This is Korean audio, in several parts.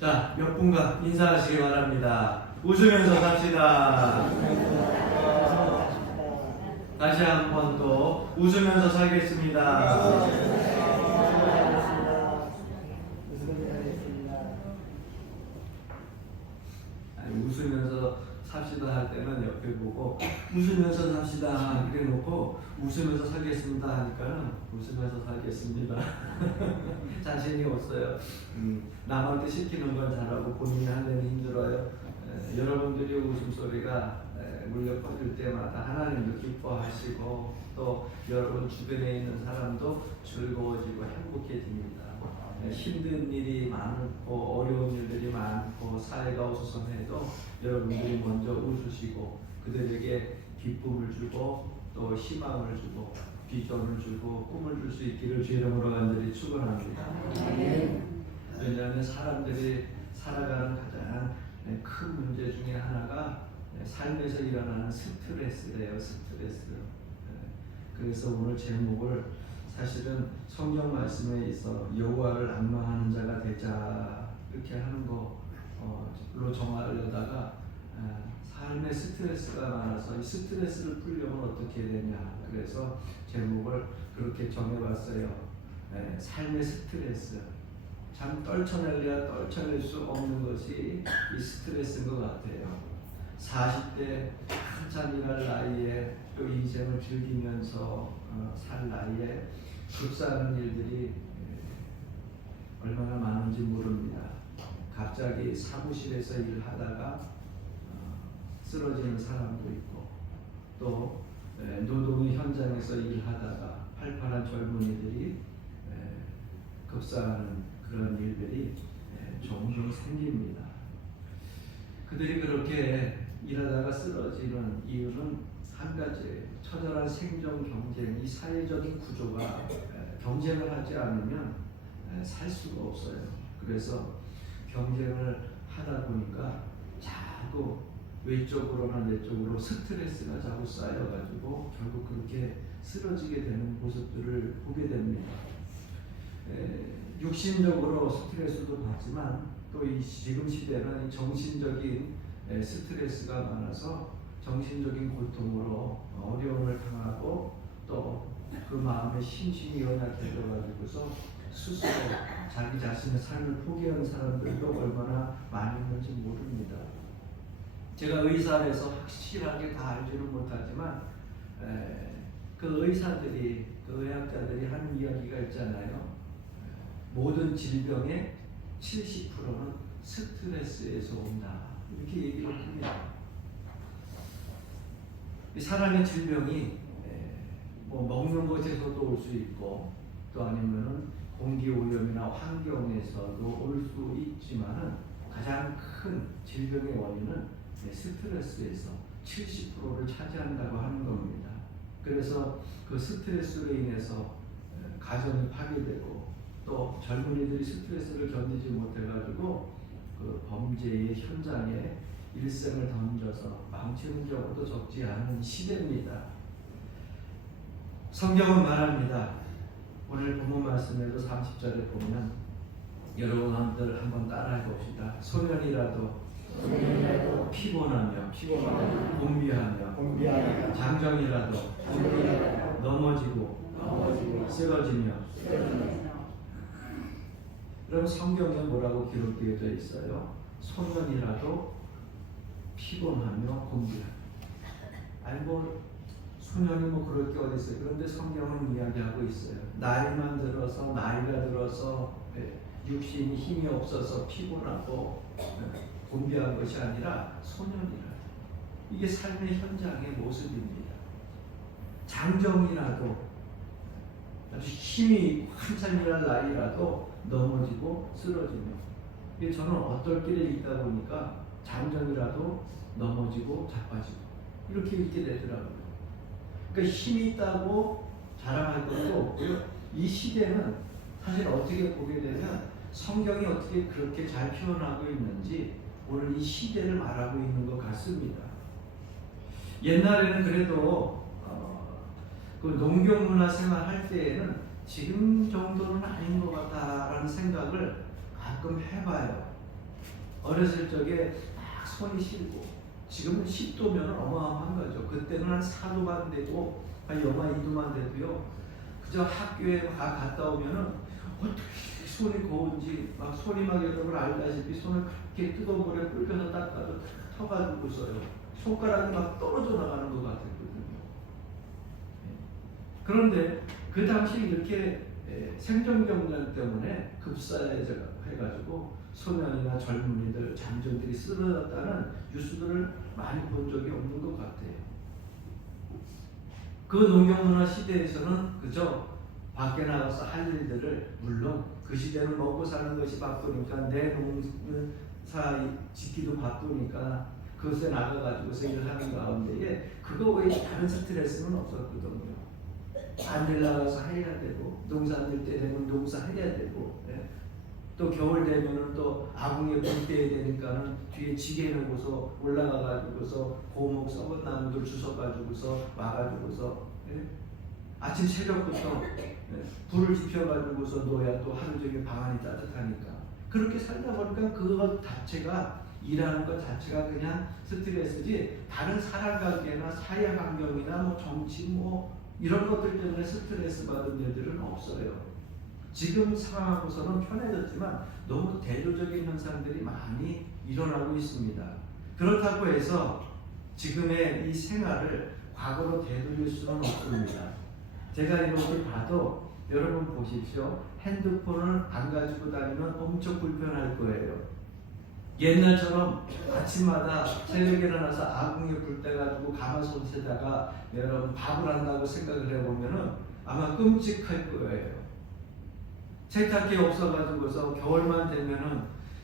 자, 몇 분간 인사하시기 바랍니다. 웃으면서 삽시다. 다시 한 번 또 웃으면서 살겠습니다. 아니, 웃으면서 삽시다 할 때는 옆에 보고 웃으면서 삽시다 이렇게 놓고 웃으면서 살겠습니다 하니까는 웃으면서 살겠습니다. 자신이 없어요. 남한테 시키는 건 잘하고 본인이 하면 힘들어요. 여러분들이 웃음소리가 울려 퍼질 때마다 하나님도 기뻐하시고 또 여러분 주변에 있는 사람도 즐거워지고 행복해집니다. 힘든 일이 많고 어려운 일들이 많고 사회가 어수선해도 여러분들이 먼저 웃으시고 그들에게 기쁨을 주고 또 희망을 주고 비전을 주고 꿈을 줄 수 있기를 주 이름으로 간절히 축원합니다. 왜냐하면 사람들이 살아가는 가장 큰 문제 중에 하나가 삶에서 일어나는 스트레스래요. 스트레스. 그래서 오늘 제목을 사실은 성경 말씀에 있어 여호와를 악망하는 자가 되자 이렇게 하는 거로 정하려다가 삶의 스트레스가 많아서 이 스트레스를 풀려면 어떻게 되냐 그래서 제목을 그렇게 정해봤어요. 삶의 스트레스. 참 떨쳐낼래야 떨쳐낼 수 없는 것이 이 스트레스인 것 같아요. 40대 한참 일할 나이에 또 인생을 즐기면서 살 나이에 급사하는 일들이 얼마나 많은지 모릅니다. 갑자기 사무실에서 일하다가 쓰러지는 사람도 있고 또 노동의 현장에서 일하다가 팔팔한 젊은이들이 급사하는 그런 일들이 종종 생깁니다. 그들이 그렇게 일하다가 쓰러지는 이유는 한 가지예요. 처절한 생존 경쟁, 이 사회적인 구조가 경쟁을 하지 않으면 살 수가 없어요. 그래서 경쟁을 하다 보니까 자꾸 외적으로나 내적으로 스트레스가 자꾸 쌓여가지고 결국 그렇게 쓰러지게 되는 모습들을 보게 됩니다. 육신적으로 스트레스도 받지만 또 이 지금 시대는 정신적인 스트레스가 많아서 정신적인 고통으로 어려움을 당하고 또 그 마음에 심신이 연약해져가지고서 스스로 자기 자신의 삶을 포기하는 사람들도 얼마나 많이 있는지 모릅니다. 제가 의사에서 확실하게 다 알지는 못하지만 그 의사들이 그 의학자들이 하는 이야기가 있잖아요. 모든 질병의 70%는 스트레스에서 온다. 이렇게 얘기를 합니다. 이 사람의 질병이 뭐 먹는 것에서도 올 수 있고 또 아니면은 공기 오염이나 환경에서도 올 수 있지만은 가장 큰 질병의 원인은 스트레스에서 70%를 차지한다고 하는 겁니다. 그래서 그 스트레스로 인해서 가정이 파괴되고 또 젊은이들이 스트레스를 견디지 못해가지고 그 범죄의 현장에 일생을 던져서 망치는 경우도 적지 않은 시대입니다. 성경은 말합니다. 오늘 본문 말씀에도 30절에 보면 여러분들 한번 따라해 봅시다. 소년이라도 피곤하며 곤비하며 장정이라도 넘어지고 쓰러지며. 그럼 성경에 뭐라고 기록되어 있어요? 소년이라도 피곤하며 곤비하며. 아니 뭐 소년이 뭐 그럴 게 어디 있어요? 그런데 성경은 이야기하고 있어요. 나이가 들어서 육신이 힘이 없어서 피곤하고 곤비한 것이 아니라 소년이라도. 이게 삶의 현장의 모습입니다. 장정이라도 아주 힘이 한참 일할 나이라도 넘어지고 쓰러지며. 이게 저는 어떨 길에 있다 보니까 장정이라도 넘어지고 자빠지고 이렇게 읽게 되더라고요. 그러니까 힘이 있다고 자랑할 것도 없고요. 이 시대는 사실 어떻게 보게 되면 성경이 어떻게 그렇게 잘 표현하고 있는지 오늘 이 시대를 말하고 있는 것 같습니다. 옛날에는 그래도 그 농경 문화 생활할 때에는 지금 정도는 아닌 것 같다라는 생각을 가끔 해봐요. 어렸을 적에 막 손이 시리고 지금은 10도면 어마어마한 거죠. 그때는 한 4도만 되고 한 영하 2도만 돼도요. 그저 학교에 갔다 오면은 어떻게 손이 고운지 막 손이 막 여러분 알다시피 손을 그렇게 뜨거운 물에 불겨서 닦아도 터가지고서요. 손가락이 막 떨어져 나가는 것 같았거든요. 그런데 그 당시 이렇게 생존경쟁 때문에 급사해가지고 소년이나 젊은이들, 장정들이 쓰러졌다는 뉴스들을 많이 본 적이 없는 것 같아요. 그 농경문화 시대에서는 그저 밖에 나가서 할 일들을 물론 그 시대는 먹고 사는 것이 바쁘니까 내 농사 짓기도 바쁘니까 그것에 나가가지고서 일을 하는 가운데에 그거 외에 다른 스트레스는 없었거든요. 반일 나가서 해야 되고 농사일 때 되면 농사해야 되고 또 겨울 되면은 또 아궁이에 불 때야 되니까는 뒤에 지게 놓고서 올라가가지고서 고목 썩은 나무들 주워가지고서 와가지고서 아침 새벽부터 불을 지펴가지고서 놓아야 또 하루 종일 방안이 따뜻하니까 그렇게 살다 보니까 그것 자체가 일하는 것 자체가 그냥 스트레스지 다른 살아가기나 사회 환경이나 뭐 정치 뭐 이런 것들 때문에 스트레스 받은 일들은 없어요. 지금 상황하고서는 편해졌지만 너무 대조적인 현상들이 많이 일어나고 있습니다. 그렇다고 해서 지금의 이 생활을 과거로 되돌릴 수는 없습니다. 제가 이렇게 봐도 여러분 보십시오. 핸드폰을 안 가지고 다니면 엄청 불편할 거예요. 옛날처럼 아침마다 새벽에 일어나서 아궁이에 불 때가지고 가마솥에다가 여러분 밥을 한다고 생각을 해보면은 아마 끔찍할 거예요. 세탁기 없어가지고서 겨울만 되면은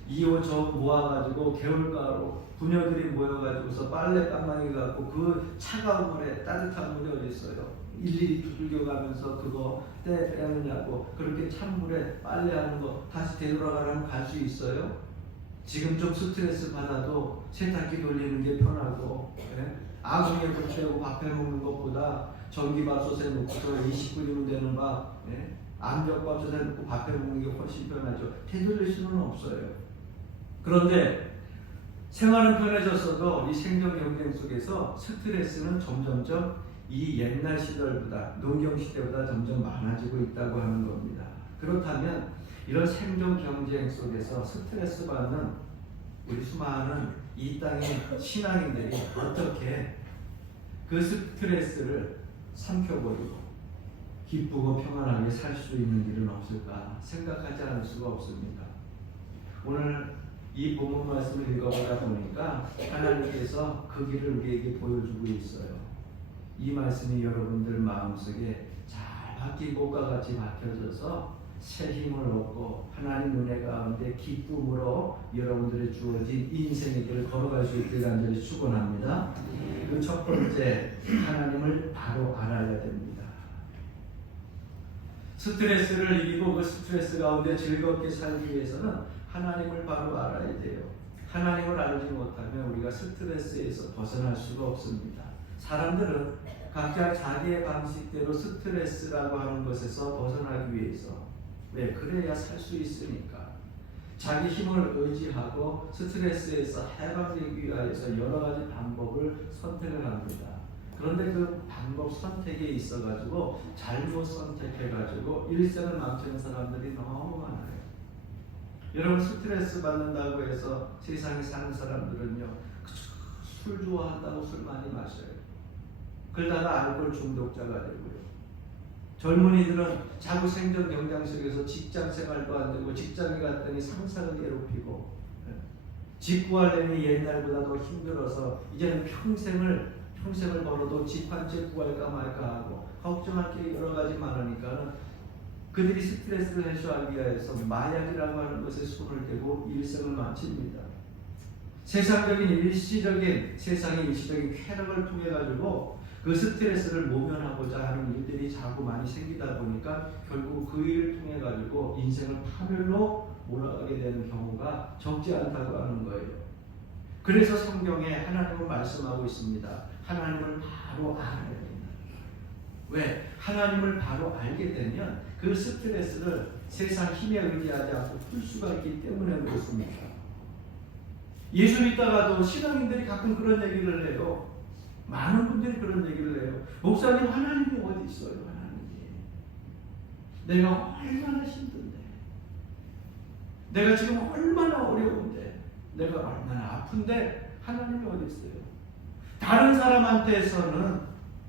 이 옷 저 모아가지고 겨울가로 부녀들이 모여가지고서 빨래 깜망이 갖고 그 차가운 물에 따뜻한 물이 어디 있어요? 일일이 두들겨가면서 그거 빼느냐고 그렇게 찬물에 빨래하는 거 다시 되돌아가려면 갈 수 있어요? 지금 좀 스트레스 받아도 세탁기 돌리는 게 편하고 아궁이에 불 떼고 밥해 먹는 것보다 전기밥솥에 놓고서 20분이면 되는 밥 암벽밥솥에 놓고 밥해 먹는 게 훨씬 편하죠. 되돌릴 수는 없어요. 그런데 생활은 편해졌어도 이 생존 경쟁 속에서 스트레스는 점점점 이 옛날 시절보다 농경 시대보다 점점 많아지고 있다고 하는 겁니다. 그렇다면 이런 생존 경쟁 속에서 스트레스 받는 우리 수많은 이 땅의 신앙인들이 어떻게 그 스트레스를 삼켜버리고 기쁘고 평안하게 살 수 있는 일은 없을까 생각하지 않을 수가 없습니다. 오늘 이 본문 말씀을 읽어보다 보니까 하나님께서 그 길을 우리에게 보여주고 있어요. 이 말씀이 여러분들 마음속에 잘 박힌 꽃과 같이 박혀져서 새 힘을 얻고 하나님 은혜 가운데 기쁨으로 여러분들의 주어진 인생의 길을 걸어갈 수 있기를 간절히 축원합니다. 그 첫 번째, 하나님을 바로 알아야 됩니다. 스트레스를 이기고 그 스트레스 가운데 즐겁게 살기 위해서는 하나님을 바로 알아야 돼요. 하나님을 알지 못하면 우리가 스트레스에서 벗어날 수가 없습니다. 사람들은 각자 자기의 방식대로 스트레스라고 하는 것에서 벗어나기 위해서 왜? 그래야 살 수 있으니까 자기 힘을 의지하고 스트레스에서 해방되기 위해서 여러 가지 방법을 선택을 합니다. 그런데 그 방법 선택에 있어가지고 잘못 선택해가지고 일생을 망치는 사람들이 너무 많아요. 여러분 스트레스 받는다고 해서 세상에 사는 사람들은요 술 좋아한다고 술 많이 마셔요. 그러다가 알코올 중독자가 되고요. 젊은이들은 자꾸 생존 경쟁 속에서 직장 생활도 안 되고 직장에 갔더니 상사를 괴롭히고 집 구하려니 옛날보다 더 힘들어서 이제는 평생을 벌어도 집 한 채 구할까 말까 하고 걱정할 게 여러 가지 많으니까 그들이 스트레스를 해소하기 위해서 마약이라고 하는 것에 손을 대고 일생을 마칩니다. 세상의 일시적인 쾌락을 통해 가지고 그 스트레스를 모면하고자 하는 일들이 자꾸 많이 생기다 보니까 결국 그 일을 통해 가지고 인생을 파멸로 몰아가게 되는 경우가 적지 않다고 하는 거예요. 그래서 성경에 하나님은 말씀하고 있습니다. 하나님을 바로 알아야 됩니다. 왜? 하나님을 바로 알게 되면 그 스트레스를 세상 힘에 의지하지 않고 풀 수가 있기 때문에 그렇습니다. 예수 믿다가도 신앙인들이 가끔 그런 얘기를 해요. 많은 분들이 그런 얘기를 해요. 목사님, 하나님이 어디 있어요? 하나님이. 내가 얼마나 힘든데, 내가 지금 얼마나 어려운데, 내가 얼마나 아픈데 하나님이 어디 있어요? 다른 사람한테서는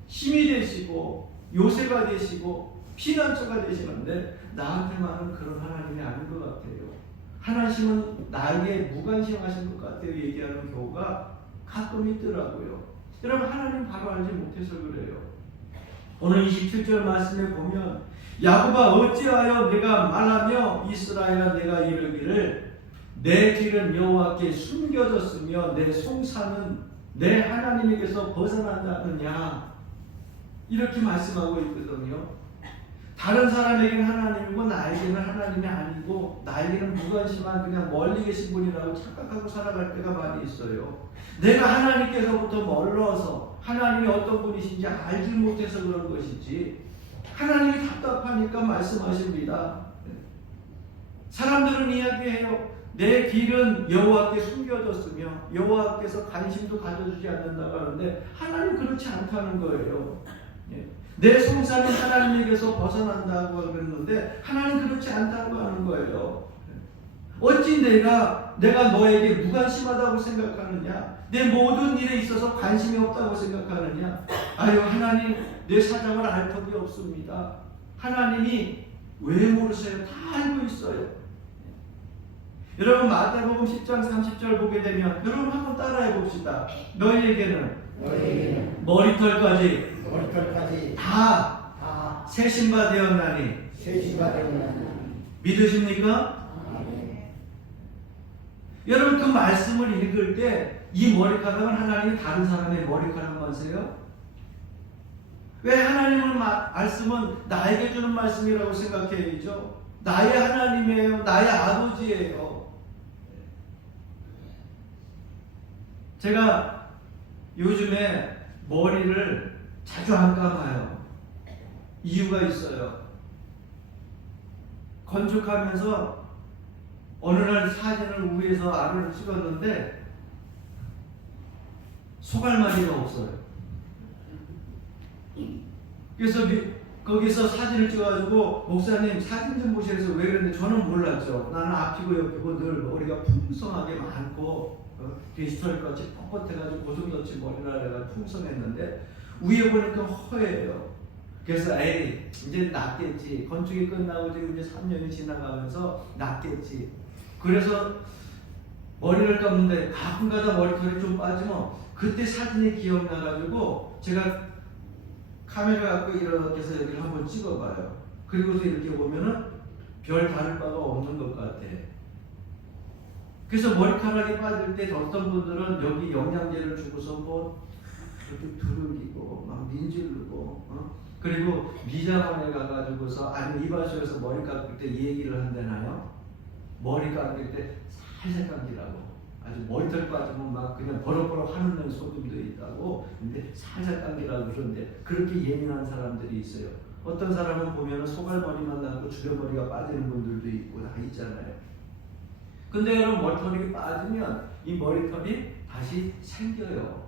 힘이 되시고 요새가 되시고 피난처가 되시는데 나한테만은 그런 하나님이 아닌 것 같아요. 하나님은 나에게 무관심하신 것 같아요. 얘기하는 경우가 가끔 있더라고요. 여러분, 하나님 바로 알지 못해서 그래요. 오늘 27절 말씀에 보면 야곱아 어찌하여 내가 말하며 이스라엘아 내가 이르기를 내 길은 여호와께 숨겨졌으며 내 송사는 내 하나님에게서 벗어난다느냐, 이렇게 말씀하고 있거든요. 다른 사람에게는 하나님이고 나에게는 하나님이 아니고 나에게는 무관심한 그냥 멀리 계신 분이라고 착각하고 살아갈 때가 많이 있어요. 내가 하나님께서부터 멀어서 하나님이 어떤 분이신지 알지 못해서 그런 것이지, 하나님이 답답하니까 말씀하십니다. 사람들은 이야기해요. 내 길은 여호와께 숨겨졌으며 여호와께서 관심도 가져주지 않는다고 하는데 하나님 그렇지 않다는 거예요. 내 송사는 하나님에게서 벗어난다고 그랬는데 하나님 그렇지 않다고 하는 거예요. 어찌 내가 너에게 무관심하다고 생각하느냐? 내 모든 일에 있어서 관심이 없다고 생각하느냐? 아유, 하나님 내 사정을 알 턱이 없습니다. 하나님이 왜 모르세요? 다 알고 있어요. 여러분, 마태복음 10장 30절 보게 되면 여러분 한번 따라해 봅시다. 너희에게는 머리털까지 다 세신바 되었나니 믿으십니까? 여러분, 그 말씀을 읽을 때 이 머리카락은 하나님이 다른 사람의 머리카락만 세요? 왜 하나님의 말씀은 나에게 주는 말씀이라고 생각해야죠? 나의 하나님이에요. 나의 아버지예요. 제가 요즘에 머리를 자주 안 감아요. 이유가 있어요. 건축하면서 어느 날 사진을 위에서 아래로 찍었는데 소갈머리가 없어요. 그래서 거기서 사진을 찍어가지고 목사님 사진 좀 보시면서 왜 그랬는데 저는 몰랐죠. 나는 앞이고 옆이고 늘 머리가 풍성하게 많고 디지털같이 뻣뻣해가지고 고슴도치 머리라 해가 풍성했는데 위에 보니까 허예요. 그래서 에이 이제 낫겠지. 건축이 끝나고 지금 이제 3년이 지나가면서 낫겠지. 그래서 머리를 감는데 가끔가다 머리털이 좀 빠지면 그때 사진이 기억나가지고 제가 카메라 갖고 이렇게 해서 여기를 한번 찍어봐요. 그리고서 이렇게 보면은 별 다를 바가 없는 것 같아. 그래서 머리카락이 빠질 때 어떤 분들은 여기 영양제를 주고서 뭐 이렇게 두들기고 막 민질르고 그리고 미장원에 가가지고서 아니면 이발소에서 머리 깎을 때 이 얘기를 한다나요? 머리 깎을 때 살살 감기라고. 아주 머리털 빠지면 막 그냥 버럭버럭 하는 소금도 있다고. 근데 살살 감기라고 그러는데 그렇게 예민한 사람들이 있어요. 어떤 사람은 보면은 소갈머리만 나고 주변머리가 빠지는 분들도 있고 다 있잖아요. 근데 여러분, 머리털이 빠지면 이 머리털이 다시 생겨요.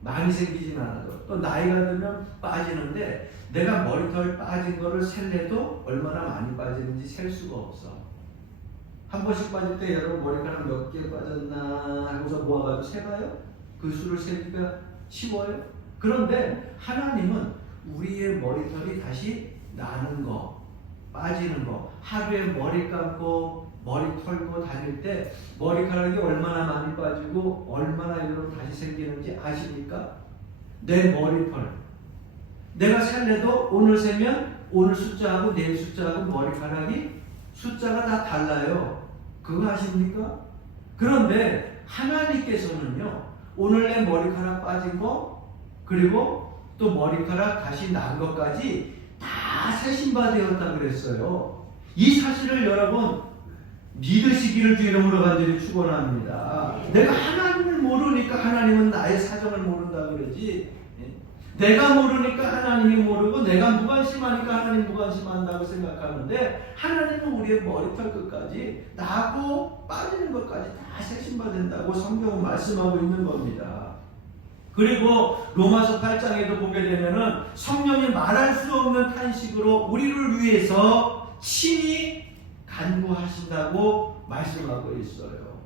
많이 생기진 않아도. 또 나이가 들면 빠지는데 내가 머리털 빠진 거를 셀래도 얼마나 많이 빠지는지 셀 수가 없어. 한 번씩 빠질 때 여러분 머리카락 몇 개 빠졌나 하고서 모아가지고 세봐요? 그 수를 세기가 쉬워요? 그런데 하나님은 우리의 머리털이 다시 나는 거, 빠지는 거, 하루에 머리 감고 머리 털고 다닐 때 머리카락이 얼마나 많이 빠지고 얼마나 이렇게 다시 생기는지 아십니까? 내 머리털, 내가 셀래도 오늘 세면 오늘 숫자하고 내일 숫자하고 머리카락이 숫자가 다 달라요. 그거 아십니까? 그런데 하나님께서는요, 오늘 내 머리카락 빠진 거 그리고 또 머리카락 다시 난 것까지 다 새신바 되었다 그랬어요. 이 사실을 여러분 믿으시기를 주 이름으로 간절히 축원합니다. 내가 하나님을 모르니까 하나님은 나의 사정을 모른다 그러지. 내가 모르니까 하나님이 모르고 내가 무관심하니까 하나님 무관심한다고 생각하는데 하나님은 우리의 머리털 끝까지 나고 빠지는 것까지 다 세심받는다고 성경은 말씀하고 있는 겁니다. 그리고 로마서 8장에도 보게 되면은 성령이 말할 수 없는 탄식으로 우리를 위해서 친히 간구하신다고 말씀하고 있어요.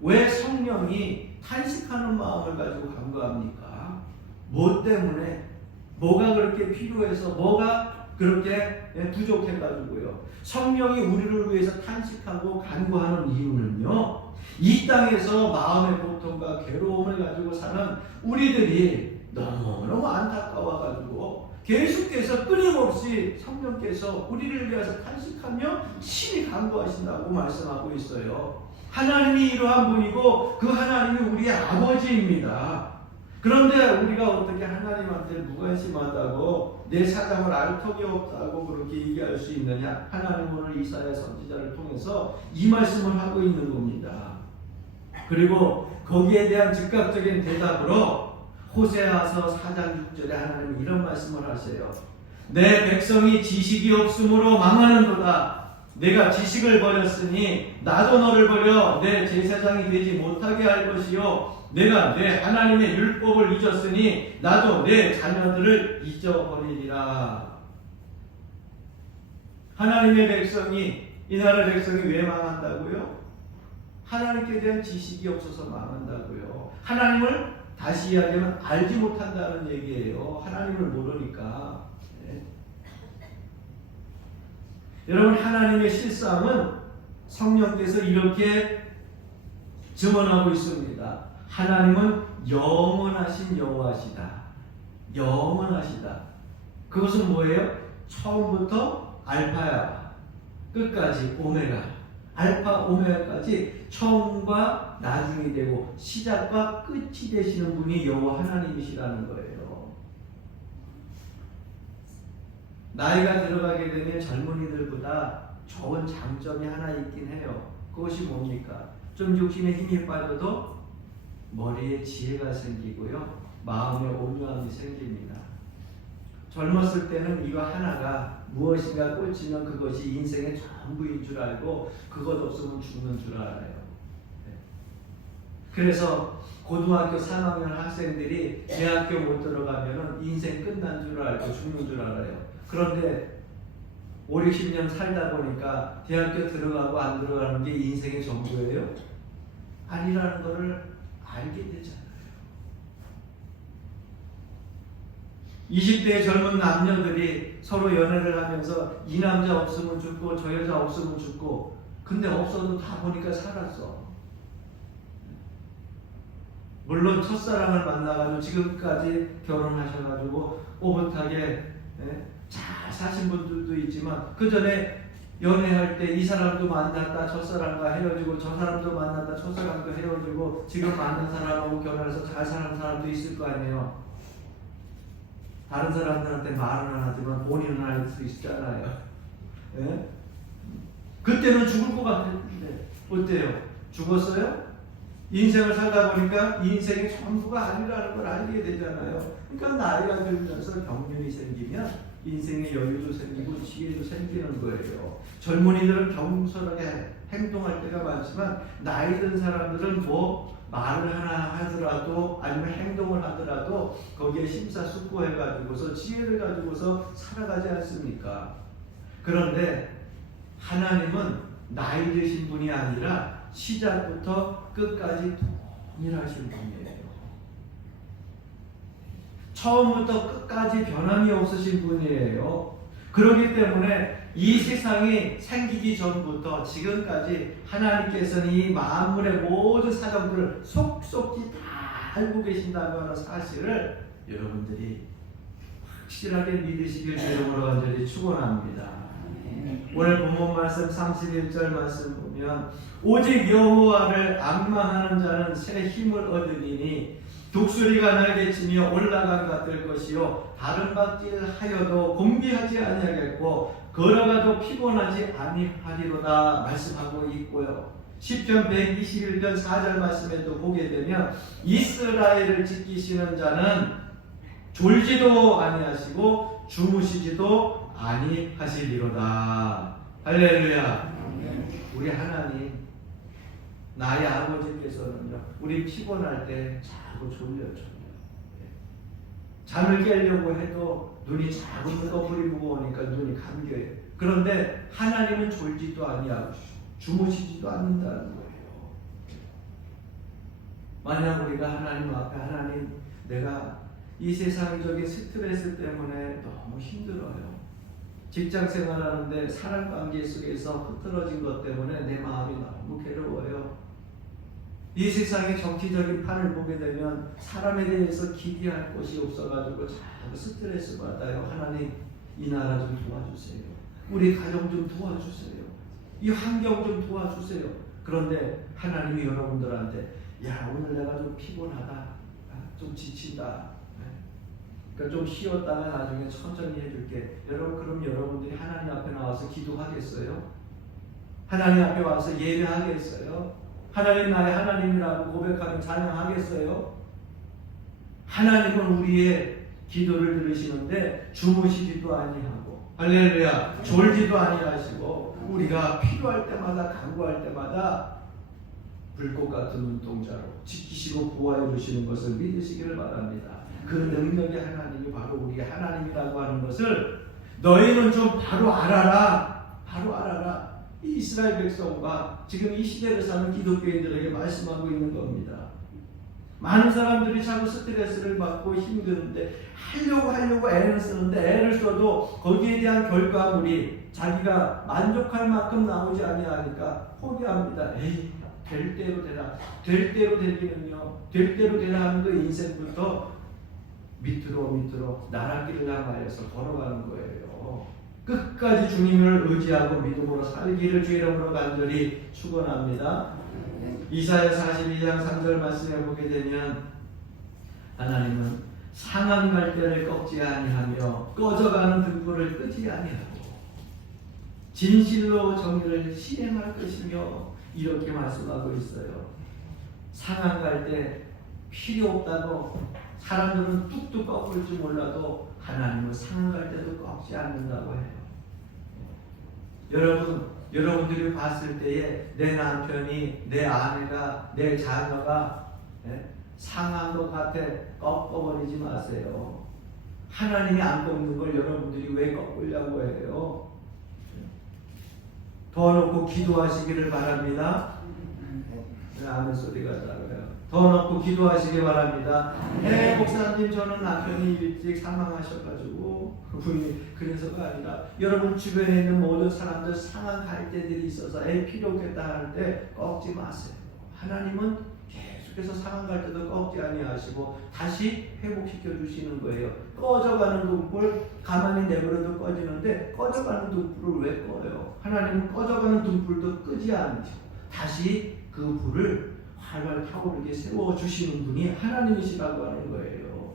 왜 성령이 탄식하는 마음을 가지고 간구합니까? 뭐 때문에? 뭐가 그렇게 필요해서, 뭐가 그렇게 부족해가지고요. 성령이 우리를 위해서 탄식하고 간구하는 이유는요, 이 땅에서 마음의 고통과 괴로움을 가지고 사는 우리들이 너무너무 안타까워가지고 계속해서 끊임없이 성령께서 우리를 위해서 탄식하며 심히 간구하신다고 말씀하고 있어요. 하나님이 이러한 분이고 그 하나님이 우리의 아버지입니다. 그런데 우리가 어떻게 하나님한테 무관심하다고 내 사정을 알 턱이 없다고 그렇게 얘기할 수 있느냐? 하나님은 오늘 이사야 선지자를 통해서 이 말씀을 하고 있는 겁니다. 그리고 거기에 대한 즉각적인 대답으로 호세아서 4장 6절에 하나님이 이런 말씀을 하세요. 내 백성이 지식이 없으므로 망하는도다. 내가 지식을 버렸으니 나도 너를 버려 내 제사장이 되지 못하게 할 것이요 내가 내 하나님의 율법을 잊었으니 나도 내 자녀들을 잊어버리리라. 하나님의 백성이, 이 나라 백성이 왜 망한다고요? 하나님께 대한 지식이 없어서 망한다고요. 하나님을 다시 이야기하면 알지 못한다는 얘기예요. 하나님을 모르니까. 네. 여러분, 하나님의 실상은 성령께서 이렇게 증언하고 있습니다. 하나님은 영원하신 여호와시다. 영원하시다. 그것은 뭐예요? 처음부터 알파야 끝까지 오메가, 알파 오메가까지 처음과 나중이 되고 시작과 끝이 되시는 분이 여호와 하나님이시라는 거예요. 나이가 들어가게 되면 젊은이들보다 좋은 장점이 하나 있긴 해요. 그것이 뭡니까? 좀 육신에 힘이 빠져도 머리에 지혜가 생기고요, 마음에 온유함이 생깁니다. 젊었을 때는 이거 하나가 무엇인가 꽂히면 그것이 인생의 전부인 줄 알고 그것 없으면 죽는 줄 알아요. 그래서 고등학교 3학년 학생들이 대학교 못 들어가면 인생 끝난 줄 알고 죽는 줄 알아요. 그런데 5, 60년 살다 보니까 대학교 들어가고 안 들어가는 게 인생의 전부예요? 아니라는 것을 알게 되잖아요. 20대의 젊은 남녀들이 서로 연애를 하면서 이 남자 없으면 죽고 저 여자 없으면 죽고, 근데 없어도 다 보니까 살았어. 물론 첫사랑을 만나가지고 지금까지 결혼하셔가지고 오붓하게 잘 사신 분들도 있지만, 그 전에 연애할 때 이 사람도 만났다 첫사랑과 헤어지고 저 사람도 만났다 첫사랑도 헤어지고 지금 만난 사람하고 결혼해서 잘 사는 사람도 있을 거 아니에요. 다른 사람들한테 말은 안 하지만 본인은 알 수 있잖아요. 예? 그때는 죽을 것 같았는데 어때요? 죽었어요? 인생을 살다 보니까 인생이 전부가 아니라는 걸 알게 되잖아요. 그러니까 나이가 들면서 경륜이 생기면 인생의 여유도 생기고 지혜도 생기는 거예요. 젊은이들은 경솔하게 행동할 때가 많지만 나이 든 사람들은 뭐 말을 하나 하더라도 아니면 행동을 하더라도 거기에 심사숙고해가지고서 지혜를 가지고서 살아가지 않습니까? 그런데 하나님은 나이 드신 분이 아니라 시작부터 끝까지 동일하신 분이에요. 처음부터 끝까지 변함이 없으신 분이에요. 그렇기 때문에 이 세상이 생기기 전부터 지금까지 하나님께서는 이 만물의 모든 사정들을 속속히 다 알고 계신다고 하는 사실을 여러분들이 확실하게 믿으시길 주님으로 간절히 축원합니다. 오늘 본문 말씀 31절 말씀 보면 오직 여호와를 앙망하는 자는 새 힘을 얻으리니 독수리가 날개 치며 올라간 같을 것이요 다른 박질하여도 곤비하지 아니하겠고 걸어가도 피곤하지 아니하리로다 말씀하고 있고요. 시편 121편 4절 말씀에도 보게 되면 이스라엘을 지키시는 자는 졸지도 아니하시고 주무시지도 아니하시리로다. 할렐루야. 우리 하나님, 나의 아버지께서는요, 우리 피곤할 때 자꾸 졸려요. 잠을 깨려고 해도 눈이 자꾸 떠버리 무거우니까 눈이 감겨요. 그런데 하나님은 졸지도 아니하고 주무시지도 않는다는 거예요. 만약 우리가 하나님 앞에, 하나님, 내가 이 세상적인 스트레스 때문에 너무 힘들어요. 직장 생활하는데 사람 관계 속에서 흐트러진 것 때문에 내 마음이 너무 괴로워요. 이 세상의 정치적인 판을 보게 되면 사람에 대해서 기대할 것이 없어가지고 자꾸 스트레스 받아요. 하나님, 이 나라 좀 도와주세요. 우리 가정 좀 도와주세요. 이 환경 좀 도와주세요. 그런데 하나님이 여러분들한테, 야, 오늘 내가 좀 피곤하다, 좀 지친다, 그러니까 좀 쉬었다가 나중에 천천히 해줄게. 여러분, 그럼 여러분들이 하나님 앞에 나와서 기도하겠어요? 하나님 앞에 와서 예배하겠어요? 하나님 나의 하나님이라고 고백하면 찬양하겠어요? 하나님은 우리의 기도를 들으시는데 주무시지도 아니하고, 할렐루야, 졸지도 아니하시고, 우리가 필요할 때마다, 간구할 때마다 불꽃 같은 눈동자로 지키시고 보호해 주시는 것을 믿으시기를 바랍니다. 그 능력의 하나님이 바로 우리의 하나님이라고 하는 것을 너희는 좀 바로 알아라. 바로 알아라. 이 이스라엘 백성과 지금 이 시대를 사는 기독교인들에게 말씀하고 있는 겁니다. 많은 사람들이 자꾸 스트레스를 받고 힘드는데 하려고 애를 쓰는데, 애를 써도 거기에 대한 결과물이 자기가 만족할 만큼 나오지 아니하니까 포기합니다. 에이, 될 대로 되라. 될 대로 되기는요, 될 대로 되라 하는 그 인생부터 밑으로 나락길을 향하여서 걸어가는 거예요. 끝까지 주님을 의지하고 믿음으로 살기를 주 이름으로 간절히 축원합니다. 이사야 42장 3절 말씀에 보게 되면 하나님은 상한 갈대를 꺾지 아니하며 꺼져가는 등불을 끄지 아니하고 진실로 정의를 실행할 것이며, 이렇게 말씀하고 있어요. 상한 갈대 필요 없다고 사람들은 뚝뚝 꺾을 줄 몰라도 하나님은 상한 갈대도 꺾지 않는다고 해요. 여러분들이 봤을 때에 내 남편이, 내 아내가, 내 자녀가 상한 것 같아 꺾어버리지 마세요. 하나님이 안 꺾는 걸 여러분들이 왜 꺾으려고 해요? 더 놓고 기도하시기를 바랍니다. 아멘 소리가 나고요. 더 놓고 기도하시기 바랍니다. 네, 목사님, 저는 남편이 일찍 사망하셔가지고 그래서가 아니라 여러분 주변에 있는 모든 사람들 상한 갈대들이 있어서 필요 없겠다 할 때 꺾지 마세요. 하나님은 계속해서 상한 갈대도 꺾지 아니하시고 다시 회복시켜 주시는 거예요. 꺼져가는 등불 가만히 내버려도 꺼지는데 꺼져가는 등불을 왜 꺼요? 하나님은 꺼져가는 등불도 끄지 않으시고 다시 그 불을 활활 타오르게 세워주시는 분이 하나님이시라고 하는 거예요.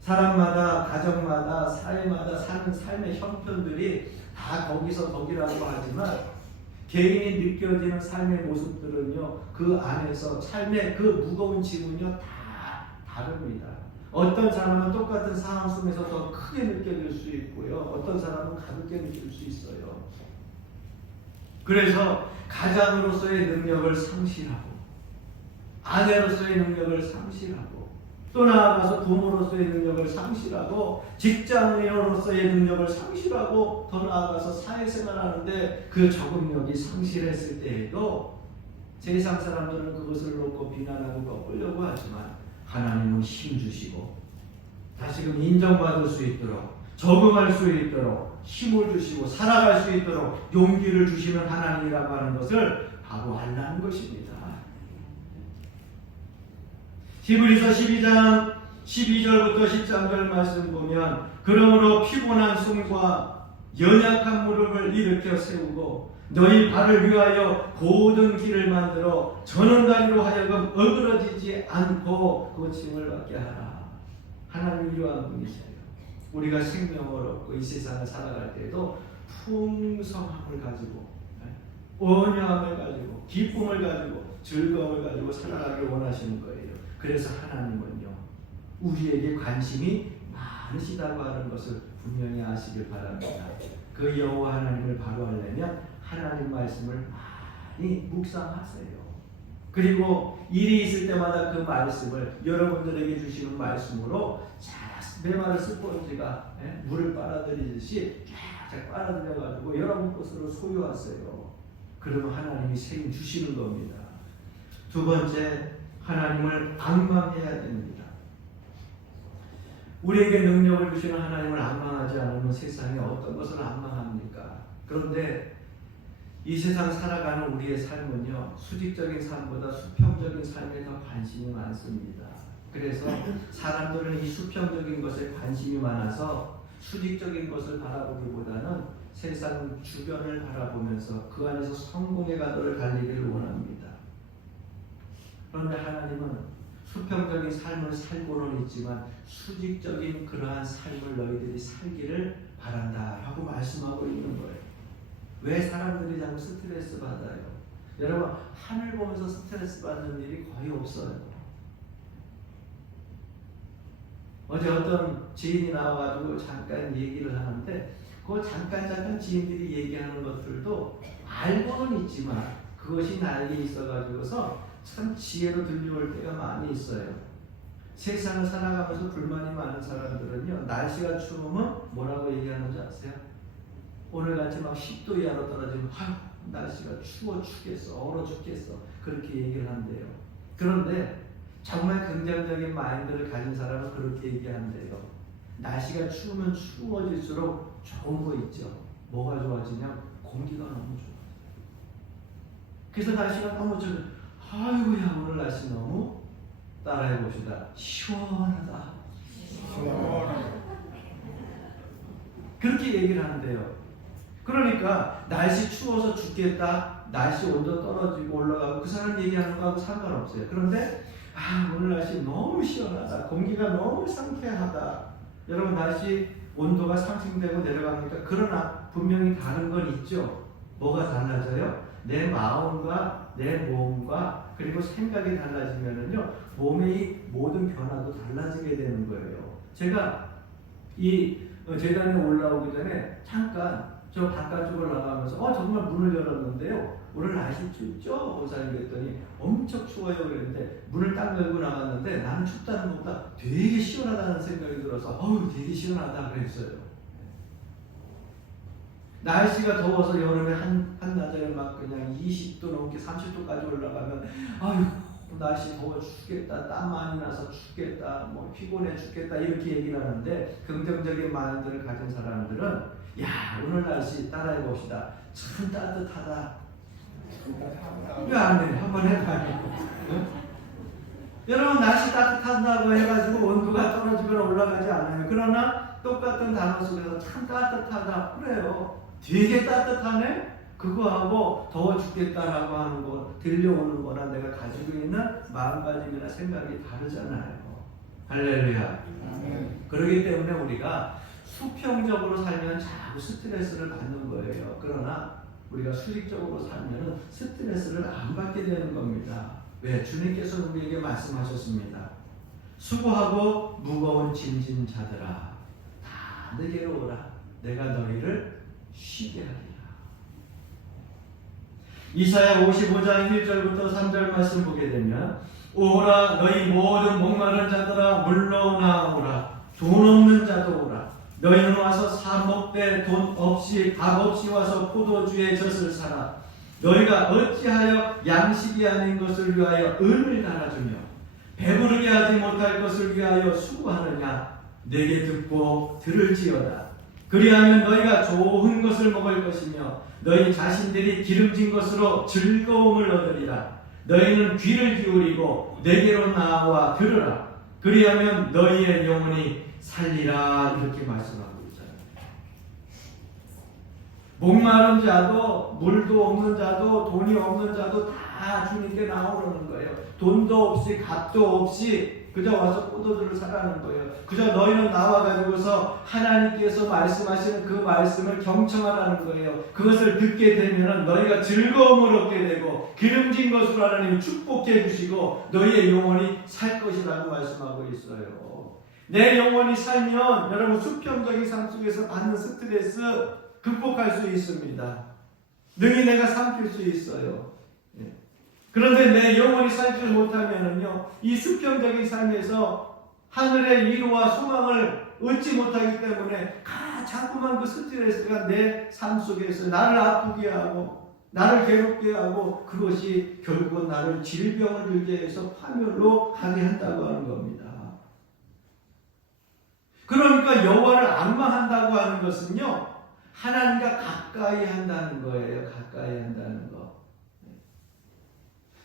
사람마다, 가정마다, 사회마다 사는 삶의 형편들이 다 거기서 거기라고 하지만 개인이 느껴지는 삶의 모습들은요, 그 안에서 삶의 그 무거운 짐은요 다 다릅니다. 어떤 사람은 똑같은 상황 속에서 더 크게 느껴질 수 있고요, 어떤 사람은 가볍게 느낄 수 있어요. 그래서 가장으로서의 능력을 상실하고, 아내로서의 능력을 상실하고, 또 나아가서 부모로서의 능력을 상실하고, 직장인으로서의 능력을 상실하고, 더 나아가서 사회생활하는데 그 적응력이 상실했을 때에도 세상 사람들은 그것을 놓고 비난하고 꺾으려고 하지만 하나님은 힘주시고 다시금 인정받을 수 있도록, 적응할 수 있도록 힘을 주시고 살아갈 수 있도록 용기를 주시는 하나님이라고 하는 것을 바로 알라는 것입니다. 히브리서 12장 12절부터 13절 말씀 보면, 그러므로 피곤한 손과 연약한 무릎을 일으켜 세우고 너희 발을 위하여 고든 길을 만들어 저는 다리로 하여금 어그러지지 않고 고침을 받게 하라. 하나님이 이러한 분이세요. 우리가 생명을 얻고 이 세상을 살아갈 때에도 풍성함을 가지고, 온유함을 가지고, 기쁨을 가지고, 즐거움을 가지고 살아가기를 원하시는 거예요. 그래서 하나님은요, 우리에게 관심이 많으시다고 하는 것을 분명히 아시길 바랍니다. 그 여호와 하나님을 바로 하려면 하나님 말씀을 많이 묵상하세요. 그리고 일이 있을 때마다 그 말씀을 여러분들에게 주시는 말씀으로 메마른 스펀지가 물을 빨아들이듯이 쫙쫙 빨아들여가지고 여러분 것으로 소유하세요. 그러면 하나님이 책임 주시는 겁니다. 두 번째, 하나님을 앙망해야 됩니다. 우리에게 능력을 주시는 하나님을 앙망하지 않으면 세상에 어떤 것을 앙망합니까? 그런데 이 세상 살아가는 우리의 삶은요, 수직적인 삶보다 수평적인 삶에 더 관심이 많습니다. 그래서 사람들은 이 수평적인 것에 관심이 많아서 수직적인 것을 바라보기보다는 세상 주변을 바라보면서 그 안에서 성공의 가도를 달리기를 원합니다. 그런데 하나님은 수평적인 삶을 살고는 있지만 수직적인 그러한 삶을 너희들이 살기를 바란다라고 말씀하고 있는 거예요. 왜 사람들이 자꾸 스트레스 받아요? 여러분, 하늘 보면서 스트레스 받는 일이 거의 없어요. 어제 어떤 지인이 나와가지고 잠깐 얘기를 하는데 그 잠깐 지인들이 얘기하는 것들도 알고는 있지만 그것이 나에게 있어가지고서 참 지혜로 들려올 때가 많이 있어요. 세상을 살아가면서 불만이 많은 사람들은요, 날씨가 추우면 뭐라고 얘기하는지 아세요? 오늘같이 막 10도 이하로 떨어지면 날씨가 추워 죽겠어, 얼어 죽겠어, 그렇게 얘기를 한대요. 그런데 정말 긍정적인 마인드를 가진 사람은 그렇게 얘기한대요. 날씨가 추우면 추워질수록 좋은 거 있죠. 뭐가 좋아지냐? 공기가 너무 좋아. 그래서 날씨가 너무 좋아. 아이고야, 오늘 날씨 너무, 따라해 봅시다, 시원하다. 그렇게 얘기를 하는데요. 그러니까 날씨 추워서 죽겠다, 날씨 온도 떨어지고 올라가고 그 사람 얘기하는 거하고 상관없어요. 그런데 오늘 날씨 너무 시원하다, 공기가 너무 상쾌하다. 여러분, 날씨 온도가 상승되고 내려갑니까? 그러나 분명히 다른 건 있죠. 뭐가 달라져요? 내 마음과 내 몸과 그리고 생각이 달라지면은요, 몸의 모든 변화도 달라지게 되는 거예요. 제가 이 재단에 올라오기 전에 잠깐 저 바깥쪽을 나가면서 정말 문을 열었는데요, 오늘 날씨 춥죠? 원사님 그랬더니 엄청 추워요 그랬는데 문을 딱 열고 나갔는데 나는 춥다는 것보다 되게 시원하다는 생각이 들어서 되게 시원하다 그랬어요. 날씨가 더워서 여름에 한낮에 막 그냥 20도 넘게 30도까지 올라가면 날씨 더워 죽겠다, 땀 많이 나서 죽겠다, 뭐 피곤해 죽겠다 이렇게 얘기를 하는데, 긍정적인 마인드를 가진 사람들은 오늘 날씨 따라해 봅시다. 참 따뜻하다. 왜 안 해? 한번 해봐요. 응? 여러분, 날씨 따뜻하다고 해가지고 온도가 떨어지거나 올라가지 않아요. 그러나 똑같은 단어 속에서 참 따뜻하다 그래요. 되게 따뜻하네? 그거하고 더워 죽겠다라고 하는 거, 들려오는 거나 내가 가지고 있는 마음가짐이나 생각이 다르잖아요. 할렐루야. 그렇기 때문에 우리가 수평적으로 살면 자꾸 스트레스를 받는 거예요. 그러나 우리가 수직적으로 살면 스트레스를 안 받게 되는 겁니다. 왜? 주님께서 우리에게 말씀하셨습니다. 수고하고 무거운 짐진 자들아, 다 내게로 오라. 내가 너희를 쉬게 하리라. 이사야 55장 1절부터 3절 말씀 보게 되면, 오라 너희 모든 목마른 자들아 물러 나오라. 돈 없는 자도 오라. 너희는 와서 사 먹되 돈 없이 밥 없이 와서 포도주의 젖을 사라. 너희가 어찌하여 양식이 아닌 것을 위하여 은을 달아주며 배부르게 하지 못할 것을 위하여 수고하느냐. 내게 듣고 들을지어다. 그리하면 너희가 좋은 것을 먹을 것이며 너희 자신들이 기름진 것으로 즐거움을 얻으리라. 너희는 귀를 기울이고 내게로 나와 들으라. 그리하면 너희의 영혼이 살리라. 이렇게 말씀하고 있잖아요. 목마른 자도 물도 없는 자도 돈이 없는 자도 다 주님께 나오려는 거예요. 돈도 없이 값도 없이 그저 와서 포도주를 사라는 거예요. 그저 너희는 나와 가지고서 하나님께서 말씀하시는 그 말씀을 경청하라는 거예요. 그것을 듣게 되면 너희가 즐거움을 얻게 되고 기름진 것으로 하나님이 축복해 주시고 너희의 영혼이 살 것이라고 말씀하고 있어요. 내 영혼이 살면 여러분 수평적인 삶 속에서 받는 스트레스 극복할 수 있습니다. 능히 내가 삼킬 수 있어요. 그런데 내 영혼이 살지 못하면은요, 이 수평적인 삶에서 하늘의 위로와 소망을 얻지 못하기 때문에 자꾸만 그 스트레스가 내 삶 속에서 나를 아프게 하고 나를 괴롭게 하고 그것이 결국은 나를 질병을 들게 해서 파멸로 가게 한다고 하는 겁니다. 그러니까 여호와를 앙망한다고 하는 것은요, 하나님과 가까이 한다는 거예요. 가까이 한다는 거.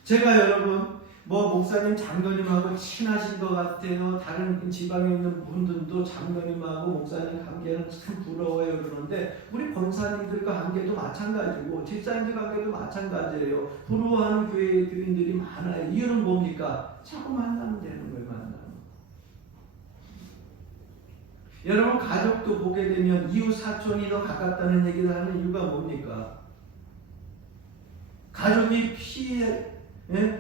제가 여러분 목사님 장로님하고 친하신 것 같아요. 다른 지방에 있는 분들도 장로님하고 목사님 관계는 참 부러워요 그러는데 우리 권사님들과 관계도 마찬가지고 집사님들 관계도 마찬가지예요. 부러워하는 교인들이 많아요. 이유는 뭡니까? 자꾸 만나면 되는 거예요. 만나면. 여러분 가족도 보게 되면 이웃 사촌이 더 가깝다는 얘기를 하는 이유가 뭡니까? 가족이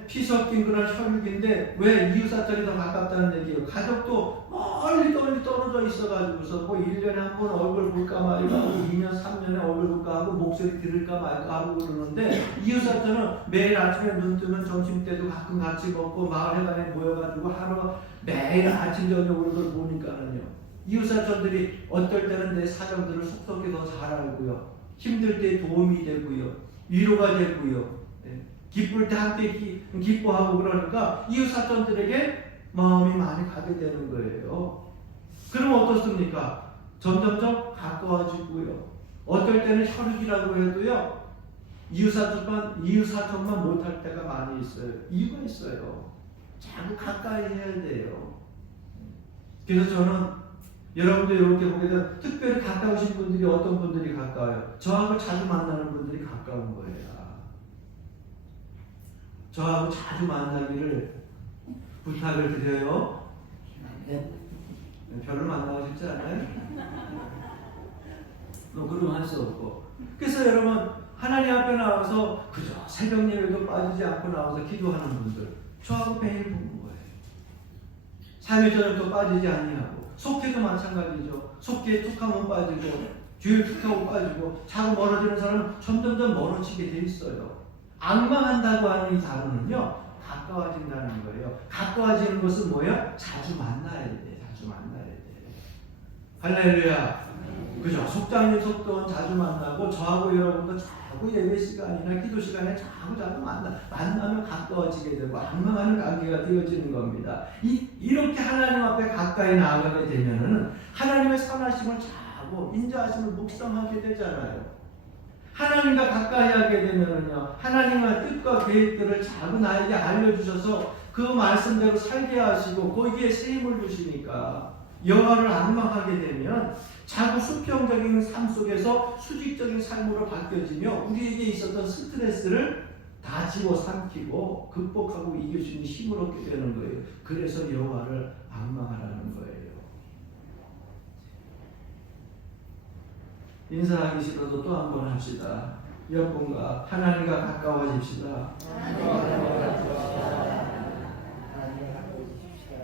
피 섞인 그런 혈육인데 왜 이웃 사촌이 더 가깝다는 얘기예요? 가족도 멀리 떨어져 있어가지고서 1년에 한 번 얼굴 볼까 말까 하고 2년 3년에 얼굴 볼까 하고 목소리 들을까 말까 하고 그러는데 이웃 사촌은 매일 아침에 눈 뜨면 점심 때도 가끔 같이 먹고 마을 회관에 모여가지고 하루 매일 아침 저녁으로 그걸 보니까는요. 이웃사촌들이 어떨 때는 내 사정들을 속속히 더 잘 알고요. 힘들 때 도움이 되고요. 위로가 되고요. 기쁠 때 함께 기뻐하고 그러니까 이웃사촌들에게 마음이 많이 가게 되는 거예요. 그럼 어떻습니까? 점점점 가까워지고요. 어떨 때는 혈육이라고 해도요. 이웃사촌만 못할 때가 많이 있어요. 이유가 있어요. 자꾸 가까이 해야 돼요. 그래서 저는 여러분들 이렇게 보게 되면 특별히 가까우신 분들이 어떤 분들이 가까워요? 저하고 자주 만나는 분들이 가까운 거예요. 저하고 자주 만나기를 부탁을 드려요. 별로 만나고 싶지 않아요? 그러면 할 수 없고. 그래서 여러분 하나님 앞에 나와서 그저 새벽 예배도 빠지지 않고 나와서 기도하는 분들 저하고 매일 보는 거예요. 3일 저녁도 빠지지 아니하고 속회도 마찬가지죠. 속회에 툭 하면 빠지고 주일 툭 하고 빠지고 자꾸 멀어지는 사람은 점점점 멀어지게 돼 있어요. 앙망한다고 하는 이 단어는요. 가까워진다는 거예요. 가까워지는 것은 뭐예요? 자주 만나야 돼. 자주 만나야 돼. 할렐루야. 그죠? 속장님 속도는 자주 만나고 저하고 여러분도 자꾸 예배 시간이나 기도 시간에 자꾸 만나면 가까워지게 되고 앙망하는 관계가 되어지는 겁니다. 이렇게 하나님 앞에 가까이 나아가게 되면은 하나님의 선하심을 자고 인자하심을 묵상하게 되잖아요. 하나님과 가까이 하게 되면은요, 하나님의 뜻과 계획들을 자꾸 나에게 알려주셔서 그 말씀대로 살게 하시고 거기에 세임을 주시니까 여호와를 앙망하게 되면 자꾸 수평적인 삶 속에서 수직적인 삶으로 바뀌어지며 우리에게 있었던 스트레스를 다 집어삼키고 극복하고 이길 수 있는 힘을 얻게 되는 거예요. 그래서 여호와를 앙망하라는 거예요. 인사하기 싫어도 또 한 번 합시다. 여러분과 하나님과 가까워집시다.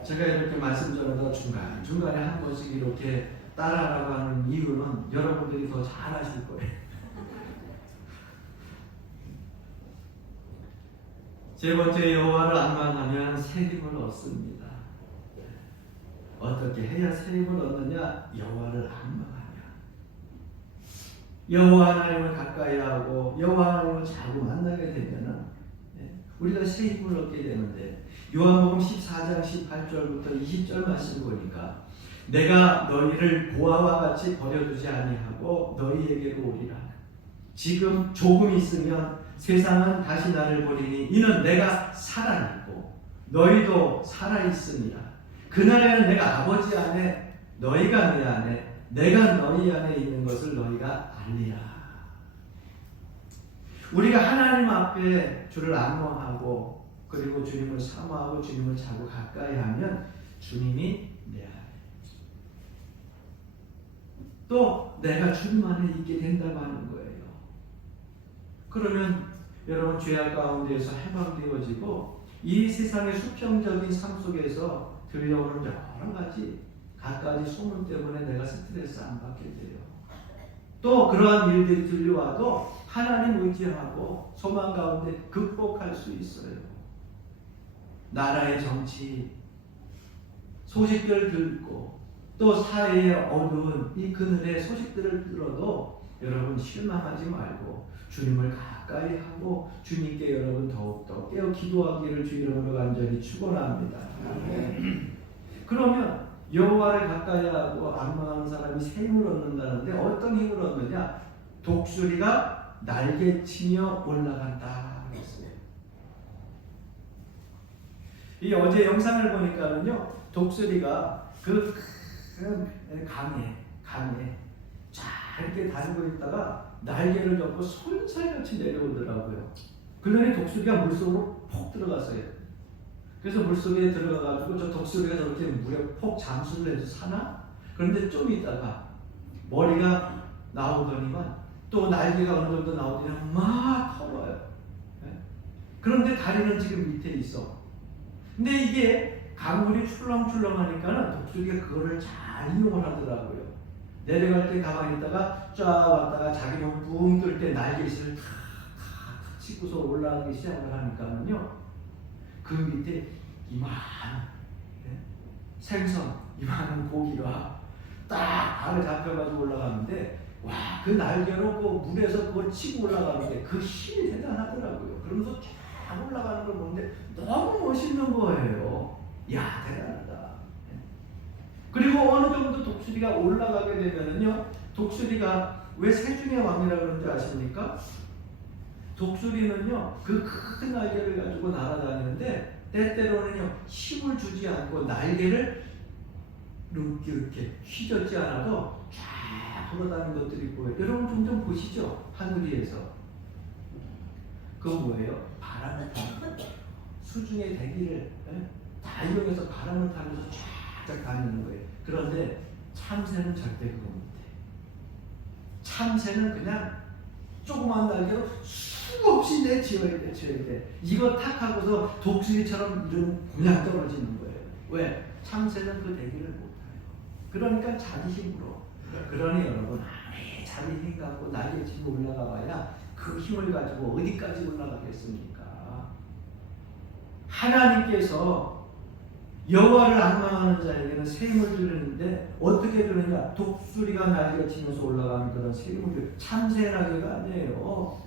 제가 이렇게 말씀 전하다 중간에 한 번씩 이렇게 따라하라고 하는 이유는 여러분들이 더 잘 아실 거예요. 세 번째, 여호와를 앙망하면 새 힘을 얻습니다. 어떻게 해야 새 힘을 얻느냐? 여호와를 앙망하면. 여호와 하나님을 가까이 하고 여호와 하나님을 자주 만나게 되면은 우리가 새 힘을 얻게 되는데 요한복음 14장 18절부터 20절 말씀 보니까 내가 너희를 고아와 같이 버려두지 아니하고 너희에게로 오리라. 지금 조금 있으면 세상은 다시 나를 버리니 이는 내가 살아있고 너희도 살아있으니라. 그날에는 내가 아버지 안에 너희가 내 안에 내가 너희 안에 있는 것을 너희가 알리라. 우리가 하나님 앞에 주를 앙망하고 그리고 주님을 사모하고 주님을 자꾸 가까이 하면 주님이 내 안에. 또 내가 주님 안에 있게 된다고 하는 거예요. 그러면 여러분 죄악 가운데에서 해방되어지고 이 세상의 수평적인 삶 속에서 들려오는 여러 가지 갖가지 소문 때문에 내가 스트레스 안 받게 돼요. 또 그러한 일들이 들려와도 하나님 의지하고 소망 가운데 극복할 수 있어요. 나라의 정치 소식들을 듣고 또 사회의 어두운 이 그늘의 소식들을 들어도 여러분 실망하지 말고 주님을 가까이 하고 주님께 여러분 더욱더 깨어 기도하기를 주 이름으로 간절히 축원합니다. 그러면 여호와를 가까이 하고 악망하는 사람이 새 힘을 얻는다는데 어떤 힘을 얻느냐? 독수리가 날개치며 올라간다 그랬어요. 이 어제 영상을 보니까는요, 독수리가 그 큰 강에 쫙 이렇게 다니고 있다가 날개를 접고 솔살같이 내려오더라고요. 그러니 독수리가 물속으로 폭 들어갔어요. 그래서 물속에 들어가가지고 저 독수리가 저렇게 물에 폭 잠수를 해서 사나? 그런데 좀 있다가 머리가 나오더니만 또 날개가 어느 정도 나오더니 막 커져요. 그런데 다리는 지금 밑에 있어. 근데 이게 강물이 출렁출렁하니까는 독수리가 그거를 잘 이용을 하더라고요. 내려갈 때 가만히 있다가 쫙 왔다가 자기 몸 붕 뜰 때 날개짓을 탁탁 치고서 올라가기 시작을 하니까는요, 그 밑에 이만한 생선, 이만한 고기가 딱 발에 잡혀가지고 올라가는데, 와, 그 날개로 그 물에서 그걸 치고 올라가는데 그 힘이 대단하더라고요. 그러면서 쫙 올라가는 걸 보는데 너무 멋있는 거예요. 야, 대단하다. 그리고 어느 정도 독수리가 올라가게 되면은요, 독수리가 왜 세중의 왕이라고 그러는지 아십니까? 독수리는요, 그 큰 날개를 가지고 날아다니는데 때때로는요, 힘을 주지 않고 날개를 이렇게 휘젓지 않아도 쫙 돌아다니는 것들이 보여요. 여러분 종종 보시죠? 하늘 위에서. 그거 뭐예요? 바람을 타는 거예요. 수중의 대기를 다 이용해서 바람을 타면서 쫙 다니는 거예요. 그런데 참새는 절대 그거 못해. 참새는 그냥 조그만 날개로 수없이 내치어야 돼. 이거 탁 하고서 독수리처럼 이런 그냥 떨어지는 거예요. 왜? 참새는 그 대기를 못해요. 그러니까 자기 힘으로. 그러니 여러분, 아무리 자기 힘 갖고 날개 치고 올라가 봐야 그 힘을 가지고 어디까지 올라가겠습니까? 하나님께서 여호와를 악망하는 자에게는 새 힘을 주는데 어떻게 주느냐? 독수리가 날개 치면서 올라가는 그런 새 힘을 참새 날개가 아니에요.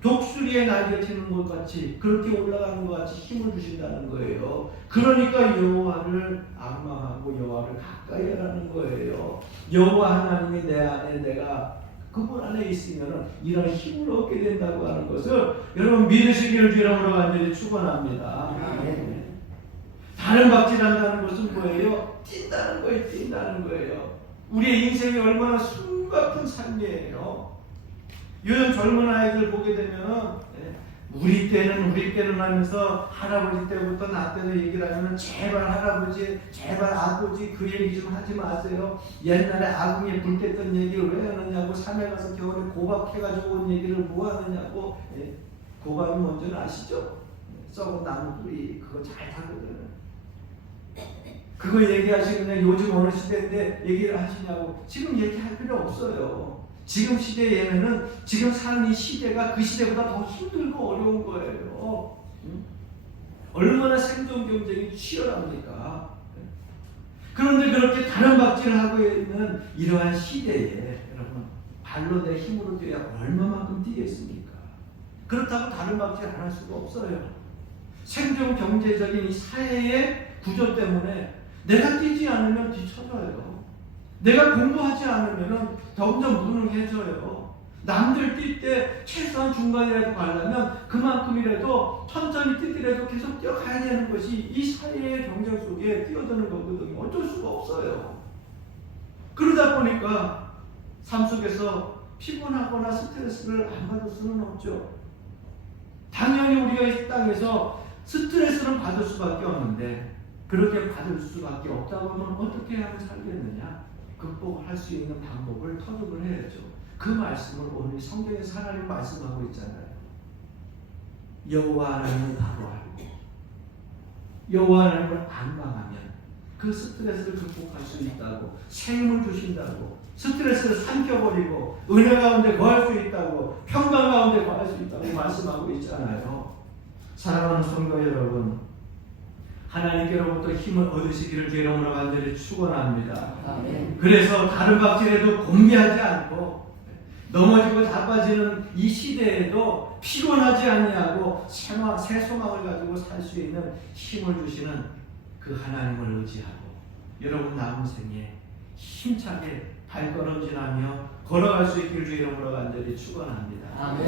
독수리의 날개 치는 것 같이 그렇게 올라가는 것 같이 힘을 주신다는 거예요. 그러니까 여호와를 악망하고 여호와를 가까이 하라는 거예요. 여호와 하나님이 내 안에 내가 그분 안에 있으면 이런 힘을 얻게 된다고 하는 것을 여러분 믿으시기를 주님으로 간절히 축원합니다. 다른 박질한다는 것은 뭐예요? 뛴다는 거예요. 뛴다는 거예요. 우리의 인생이 얼마나 숨가쁜 삶이에요. 요즘 젊은 아이들 보게 되면 우리 때는 하면서 할아버지 때부터 나 때도 얘기를 하면 제발 할아버지, 제발 아버지 그 얘기 좀 하지 마세요. 옛날에 아궁이에 불 뗐던 얘기를 왜 하느냐고, 산에 가서 겨울에 고박해가지고 온 얘기를 뭐 하느냐고. 고박이 뭔지는 아시죠? 썩은 나무 뿌리 그거 잘 타거든요. 그거 얘기하시면 요즘 어느 시대인데 얘기를 하시냐고. 지금 얘기할 필요 없어요. 지금 시대에는 지금 사는 이 시대가 그 시대보다 더 힘들고 어려운 거예요. 얼마나 생존 경쟁이 치열합니까? 그런데 그렇게 다른 박질을 하고 있는 이러한 시대에 여러분 발로 내 힘으로 뛰어야 얼마만큼 뛰겠습니까? 그렇다고 다른 박질 안 할 수가 없어요. 생존 경제적인 이 사회의 구조 때문에 내가 뛰지 않으면 뒤처져요. 내가 공부하지 않으면 점점 무능해져요. 남들 뛸 때 최소한 중간이라도 가려면 그만큼이라도 천천히 뛰더라도 계속 뛰어가야 되는 것이 이 사회의 경쟁 속에 뛰어드는 거거든요. 어쩔 수가 없어요. 그러다 보니까 삶 속에서 피곤하거나 스트레스를 안 받을 수는 없죠. 당연히 우리가 이 땅에서 스트레스는 받을 수밖에 없는데 그렇게 받을 수밖에 없다고 하면 어떻게 하면 살겠느냐? 극복할 수 있는 방법을 터득을 해야죠. 그 말씀을 오늘 성경에서 하나님 말씀하고 있잖아요. 여호와 하나님을 바로 알고 여호와 하나님을 안망하면 그 스트레스를 극복할 수 있다고, 생을 주신다고, 스트레스를 삼켜버리고 은혜 가운데 거할 수 있다고, 평강 가운데 거할 수 있다고 말씀하고 있잖아요. 사랑하는 성도 여러분, 하나님께로부터 힘을 얻으시기를 주 이름으로 간절히 축원합니다. 그래서 다른 박질에도 곤비하지 않고 넘어지고 자빠지는 이 시대에도 피곤하지 아니하고 새 소망을 가지고 살 수 있는 힘을 주시는 그 하나님을 의지하고 여러분 남은 생에 힘차게 발걸음질하며 걸어갈 수 있기를 주 이름으로 간절히 축원합니다.